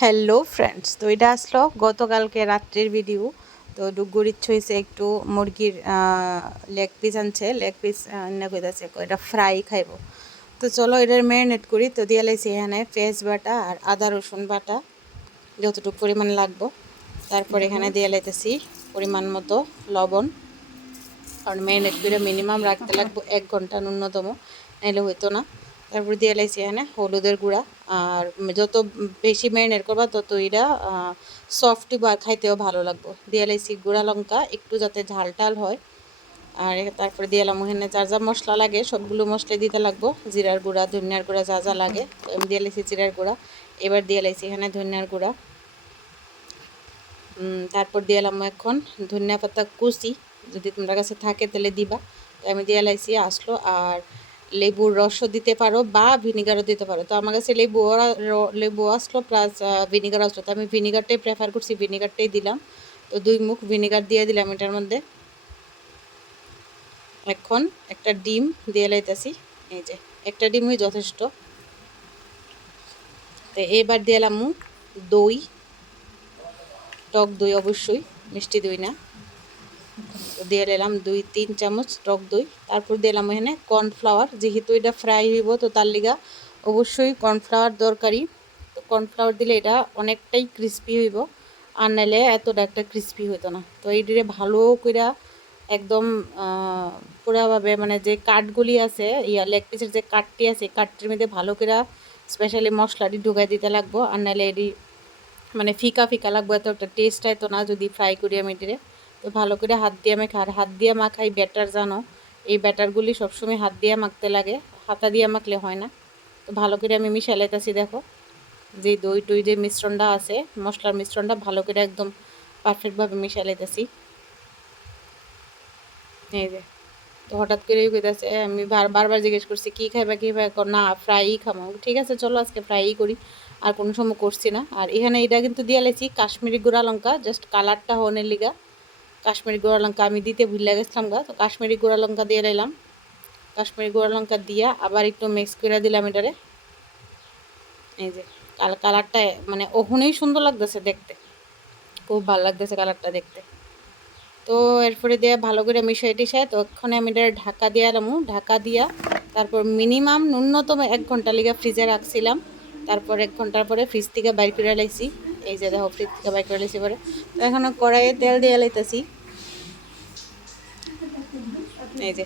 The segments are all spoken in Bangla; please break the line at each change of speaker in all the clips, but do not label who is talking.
হ্যালো ফ্রেন্ডস তো এটা আসলো গতকালকে রাত্রের ভিডিও তো ডুগুর ইচ্ছে হয়েছে একটু মুরগির লেগ পিস আনছে। লেগ পিস আন্না কইতাছে এটা ফ্রাই খাইব। তো চলো এটার ম্যারিনেট করি। তো দিয়ে লাইছি এখানে পেঁয়াজ বাটা আর আদা, রসুন বাটা, যতটুকু পরিমাণ লাগবো। তারপর এখানে দিয়ে লাইতেছি পরিমাণ মতো লবণ। কারণ ম্যারিনেট করে মিনিমাম রাখতে লাগবো এক ঘণ্টা ন্যূনতম, নাইলে হইতো না। তারপর দিয়ে লাইছি এখানে হলুদের গুঁড়া। আর যত বেশি ম্যারিনেট করবা তত এটা সফটই বা খাইতেও ভালো লাগবো। দিয়ে লাইছি গুঁড়া লঙ্কা, একটু যাতে ঝাল টাল হয়। আর তারপরে দিয়ে এলাম ওখানে যা যা মশলা লাগে, সবগুলো মশলা দিতে লাগবো। জিরার গুঁড়া, ধনিয়ার গুঁড়া, যা যা লাগে। আমি দিয়ে জিরার গুঁড়া। এবার দিয়ে লাইছি এখানে ধনিয়ার গুঁড়া। তারপর দিয়ে এলাম এখন ধনিয়া পাতা কুচি। যদি তোমার কাছে থাকে, তাহলে দিবা। আমি দিয়ে লাইছি আসলো। আর লেবুর রসও দিতে পারো বা ভিনিগারও দিতে পারো। তো আমার কাছে লেবু লেবু আসলো প্লাস ভিনিগার আসলো। তো আমি ভিনিগারটাই প্রেফার করছি ভিনিগারটাই দিলাম। তো দুই মুখ ভিনিগার দিয়ে দিলাম এটার মধ্যে। এখন একটা ডিম দিয়ে লাইতেছি। এই যে, একটা ডিমই যথেষ্ট। তো এবার দিয়ে এলাম দই। টক দই অবশ্যই, মিষ্টি দই না। দিয়ে দিলাম দুই, তিন চামচ টক দই। তারপর দিলাম এখানে কর্নফ্লাওয়ার যেহেতু এটা ফ্রাই হইব, তো তার লিগা অবশ্যই কর্নফ্লাওয়ার দরকারি। তো কর্নফ্লাওয়ার দিলে এটা অনেকটাই ক্রিস্পি হইব, আর নাইলে এতটা একটা ক্রিস্পি হইতো না। তো এই ডিরে ভালো করে একদম পুরাভাবে মানে যে কাঠগুলি আছে, ইয়া লেগ পিসের যে কাঠটি আছে কাঠটির মধ্যে ভালো করে স্পেশালি মশলাটি ঢুকাই দিতে লাগবো, আর নাহলে এটি মানে ফিকা ফিকা লাগবো এত একটা টেস্ট আইতো না যদি ফ্রাই করি আমি এটিরে। তো ভালো করে হাত দিয়ে আমি আর হাত দিয়ে মাখাই ব্যাটার জানো, এই ব্যাটারগুলি সবসময় হাত দিয়ে মাখতে লাগে, হাতা দিয়ে মাখলে হয় না। তো ভালো করে আমি মিশালাইতেছি দেখো, যে দই টই যে মিশ্রণটা আছে, মশলার মিশ্রণটা ভালো করে একদম পারফেক্টভাবে মিশালাইতেছি এই যে, তো হঠাৎ করেই কইতেছে আমি বারবার জিজ্ঞেস করছি, কী খাইবা কী খাইবা? না ফ্রাইই খামো। ঠিক আছে, চলো আজকে ফ্রাইই করি, আর কোনো সময় করছি না। আর এখানে এটা কিন্তু দিয়ে লেছি কাশ্মীরি গুঁড়া লঙ্কা জাস্ট কালারটা হনের লিগা। কাশ্মীরি গুঁড়া লঙ্কা আমি দিতে ভুলে গেছিলাম গা। তো কাশ্মীরি গুঁড়া লঙ্কা দিয়ে নিলাম কাশ্মীরি গুঁড়া লঙ্কা দিয়া আবার একটু মিক্স করে দিলাম এটারে। এই যে, কাল কালারটা মানে ওখানেই সুন্দর লাগতেছে দেখতে। খুব ভালো লাগতেছে কালারটা দেখতে। তো এরপরে দিয়ে ভালো করে মিশাই টিশাই তো ওখানে আমি এটা ঢাকা দিয়ে এলাম ঢাকা দিয়া তারপর মিনিমাম ন্যূনতম এক ঘণ্টা লিগে ফ্রিজে রাখছিলাম। তারপর এক ঘণ্টার পরে ফ্রিজ থেকে বাইর করে লাইছি এই যে দেখো, ফ্রিজ থেকে করে পরে তো এখন কড়াইয়ে তেল দিয়ে লাইতেছি এই যে,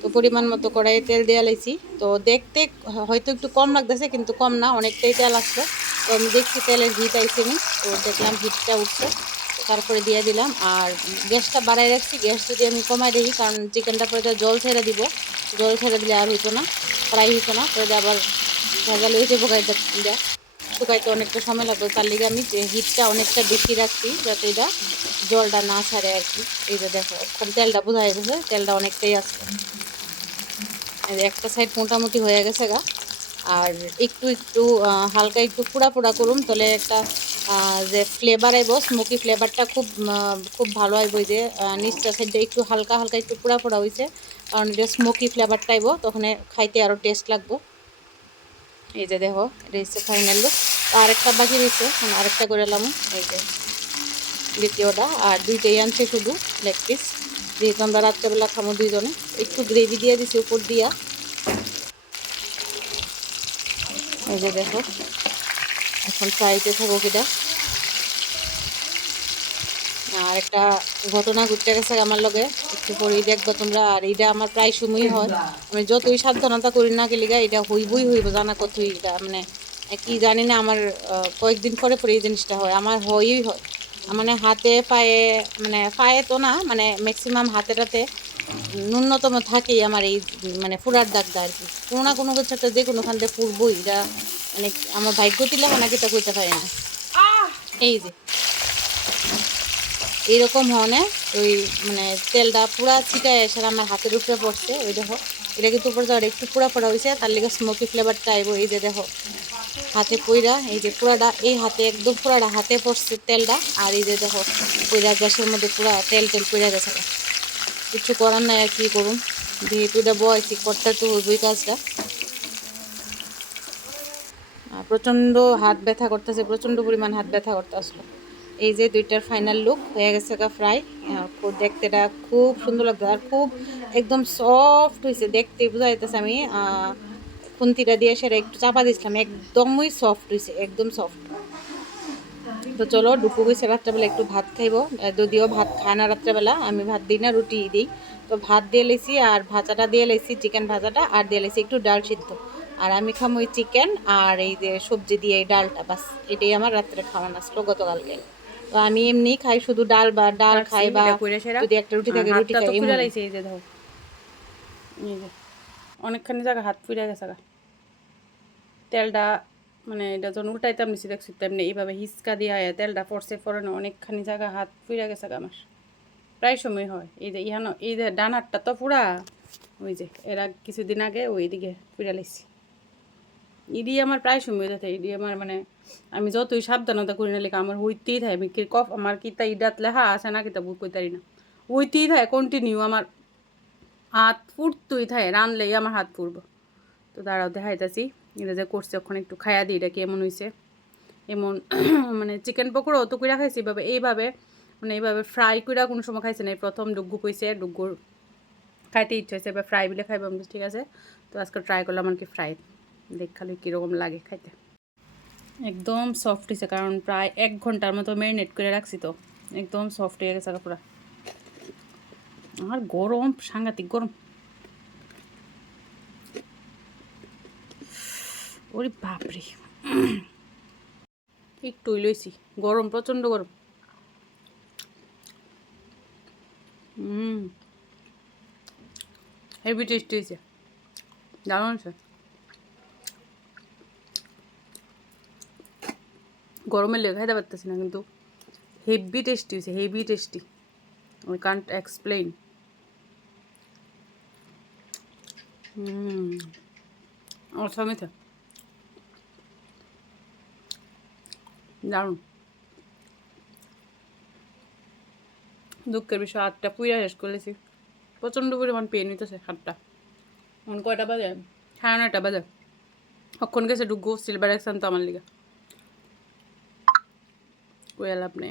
তো পরিমাণ মতো কড়াইয়ে তেল দিয়ে লাইছি তো দেখতে হয়তো একটু কম লাগতেছে, কিন্তু কম না, অনেকটাই তেল আসছে। তো আমি দেখছি তেলের হিট আইসে নি। তো দেখলাম হিটটা উঠছে। তারপরে দিয়ে দিলাম। আর গ্যাসটা বাড়াই রাখছি। গ্যাস যদি আমি কমাই দিই, কারণ চিকেনটা পরে জল ছেড়ে দিব। জল ছেড়ে দিলে আর হইতো না, ফ্রাই হইতো না। পরে আবার ভেজাল হয়েছে পোকাইটা শুকাইতে অনেকটা সময় লাগবে। তার লিগে আমি যে হিটটা অনেকটা বেশি রাখছি, যাতে এটা জলটা না ছাড়ে আর কি। এই যে দেখো, এখন তেলটা বোঝা গেছে তেলটা অনেকটাই আসছে একটা সাইড মোটামুটি হয়ে গেছে গা। আর একটু একটু হালকা একটু পোড়া পোড়া করুন, তাহলে একটা যে ফ্লেভার আইব স্মোকি ফ্লেভারটা খুব খুব ভালো আইব। যে নিচটা সাইডটা একটু হালকা হালকা একটু পোড়া পোড়া হয়েছে কারণ এটা স্মোকি ফ্লেভারটা আইব, তখন খাইতে আরও টেস্ট লাগবো। এই যে দেখো এটা হচ্ছে ফাইনাল লুক আরেকটা বাকি রয়েছে আরেকটা করে এলাম এই যে দ্বিতীয়টা। আর দুইটাই আনছে শুধু লেগ পিস যেহেতু আমরা রাত্রেবেলা খামো দুইজনে, একটু গ্রেভি দিয়ে দিছি, উপর দিয়া। এই যে দেখো, এখন ফ্রাইতে থাকো কিটা আর একটা ঘটনা ঘুরতে গেছে আমার লগে। একটু পরেই দেখব তোমরা আর এটা আমার প্রায় সময়ই হয়। আমি যতই সাবধানতা করি না গেলে এটা হইবই হইব জানা কতই এটা মানে কি জানি না আমার কয়েকদিন পরে পরে এই জিনিসটা হয়। আমার হয়ই হয়। মানে হাতে পায়ে মানে পায়ে তো না মানে ম্যাক্সিমাম হাতে টাতে ন্যূনতম থাকেই আমার এই মানে ফুরার দাগটা আর কি। কোনো না কোনো কিছু একটা যে কোনোখান থেকে ফুরবই। এটা মানে আমার ভাগ্য দিলে নাকি তা করতে পারি না। এই যে। এইরকম হনে ওই মানে তেলটা পুরা ছিটায় এসে আমার হাতের উপরে পড়ছে, ওই দেখো। এটা কিন্তু উপরে যাওয়ার একটু পুরা পড়া হয়েছে, তার লিগে স্মোকি ফ্লেভারটা আইব, এই যে দেখো। হাতে পইরা, এই যে পুরাটা, এই হাতে, একদম পুরাটা হাতে পড়ছে তেলটা, আর এই যে দেখো, পইরা গ্যাসের মধ্যে পুরা তেল তেল পইরা গেছে। কিছু করার নাই আর কি করুন যেহেতু এটা বয়সি করতে তো হইবই কাজটা। প্রচণ্ড হাত ব্যথা করতেছে, প্রচণ্ড পরিমাণ হাত ব্যথা করতে আসলো এই যে দুইটার ফাইনাল লুক হয়ে গেছে গা ফ্রাই দেখতে এটা খুব সুন্দর লাগছে আর খুব একদম সফট হয়েছে দেখতে বোঝা যাইতেছে আমি খুন্তিটা দিয়ে সেটা একটু চাপা দিয়েছিলাম একদমই সফট হয়েছে একদম সফট তো চলো, ডুকু গেছে রাত্রেবেলা একটু ভাত খাইবো। যদিও ভাত খায় না রাত্রেবেলা, আমি ভাত দিই না, রুটি দিই। তো ভাত দিয়ে লেছি আর ভাজাটা দিয়ে লেছি চিকেন ভাজাটা, আর দিয়ে লেছি একটু ডাল সিদ্ধ। আর আমি খামো ওই চিকেন আর এই যে সবজি দিয়ে এই ডালটা, বাস, এটাই আমার রাত্রে খাওয়ান আসলো গতকালকে। তো আমি এমনি খাই শুধু ডাল বা ডাল খাই বা। যদি একটা রুটি থাকে রুটি খাই
এই যে যে অনেকখানি জায়গা হাত ফুইরা গেছে গা। তেলটা মানে এটা যখন উল্টাইতাম নিছি দেখছি তেমনি এইভাবে হিসকা দিয়া তেলটা পড়ছে পরে না অনেকখানি জায়গা হাত ফুইরা গেছে গা আমার। প্রায় সময় হয়। এই যে ইহানো এই যে ডান হাতটা তো পুরা ওই যে এরা কিছুদিন আগে ওই দিকে ফুইরা লাইছি। ইডি আমার প্রায় সময় থাকে ইডি আমার মানে আমি যতই সাবধানতা করি না, লেখা আমার হইতেই থাকে। আমি কফ আমার কিতা ইডাত লেখা আছে না কিতা বুঝ কইতারি না। হইতেই থাকে কন্টিনিউ আমার হাত ফুটতই থাকে, রানলেই আমার হাত ফুটবো। তো দাঁড়াও, দেখাইতেছি এটা যে করছে, ওখানে একটু খায়া দিই, এটা কেমন হয়েছে এমন মানে চিকেন পকোড়াও তো কইরা খাইছি এইভাবে এইভাবে মানে এইভাবে ফ্রাই কইরা কোনো সময় খাইছে না। এই প্রথম ডুগ্গু কইছে ডুগ্গুর খাইতে ইচ্ছে হয়েছে এবার ফ্রাই বলে খাইবো ঠিক আছে, তো আজকে ট্রাই করলাম আর কি ফ্রাই দেখ খালি কীরকম লাগে খাইতে। একদম সফট হয়েছে কারণ প্রায় এক ঘণ্টার মতো ম্যারিনেট করে রাখছি তো। একদম সফট হয়ে গেছে পুরা আর গরম, সাংঘাতিক গরম। ওরে বাপরে। একটু লইছি গরম, প্রচণ্ড গরম। হুম হেভি টেস্ট হয়েছে দারুণ আছে গরমের লেগে খাইতে পারতেছি না, কিন্তু হেভি টেস্টি হয়েছে heavy tasty we can't explain অসমিত দারুণ। দুঃখের বিষয় হাতটা পুইরা শেষ করেছি প্রচণ্ড পরিমাণ পেন নিতেছে হাতটা। এখন কয়টা বাজে? সাড়ে নয়টা বাজে। কখন গেছে ডুগু সিলভার এক্সান তো আমার লিগা। ওয়েল আপনি